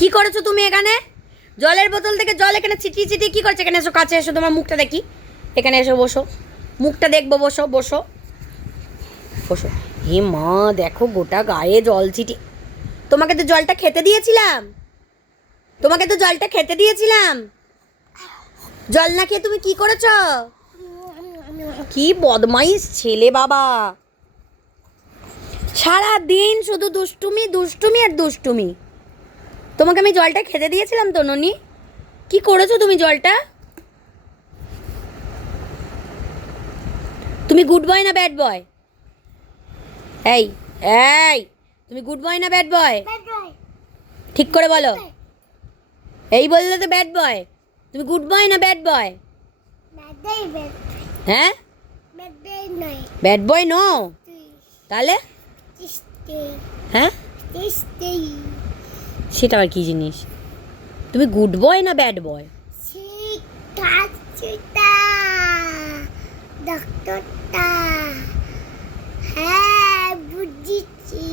কি করেছো তুমি এখানে? জলের বোতল থেকে জল এখানে ছিটিয়ে ছিটিয়ে কি করছো? এখানে এসো, কাছে এসো, তোমার মুখটা দেখি। এখানে এসো, বসো, মুখটা দেখবো, বসো বসো বসো। হে মা, দেখো গোটা গায়ে জল ছিটিয়ে। তোমাকে তো জলটা খেতে দিয়েছিলাম, তোমাকে তো জলটা খেতে দিয়েছিলাম। জল না খেয়ে তুমি কি করেছো? কি বদমাইশ ছেলে বাবা, সারা দিন শুধু দুষ্টুমি দুষ্টুমি আর দুষ্টুমি। তোমাকে আমি জলটা খেতে দিয়েছিলাম তো ননি, কি করেছো তুমি জলটা? তুমি গুড বয় না ব্যাড বয়? এই এই, তুমি গুড বয় না ব্যাড বয়? ঠিক করে বলো। এই বললে তো ব্যাড বয়। তুমি গুড বয় না ব্যাড বয়? হ্যাঁ, ব্যাড বয় নো। তাহলে হ্যাঁ, সেটা আবার কি জিনিস? তুমি গুড বয় না ব্যাড বয়? ডক্টরটা, হ্যাঁ বুঝেছি।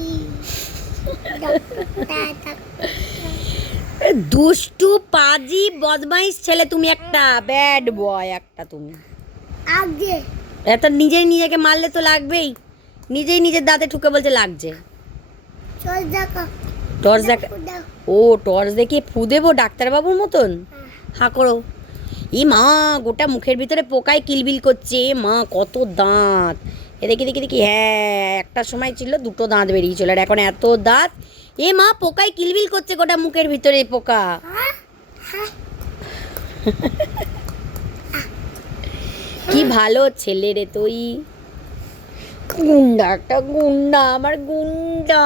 দুষ্টু পাজি বদমাইশ ছেলে তুমি একটা, ব্যাড বয় একটা তুমি। আগে এত নিজেই নিজেকে মারলে তো লাগবেই। নিজেই নিজের দাঁতে ঠুকে বলছে লাগছে। চল দেখা, টর্চ দেখ। ও টর্চ দেখে ফু দেবো ডাক্তারবাবুর মতন? হা করো। ই মা, গোটা মুখের ভিতরে পোকায় কিলবিল করছে। এ মা, কত দাঁত! এ দেখি দেখি দেখি, হ্যাঁ একটা সময় ছিল দুটো দাঁত বেরিয়েছিল, আর এখন এত দাঁত। এ মা, পোকায় কিলবিল করছে গোটা মুখের ভিতরে পোকা। কি ভালো ছেলে রে তুই, গুন্ডা একটা গুন্ডা, আমার গুন্ডা।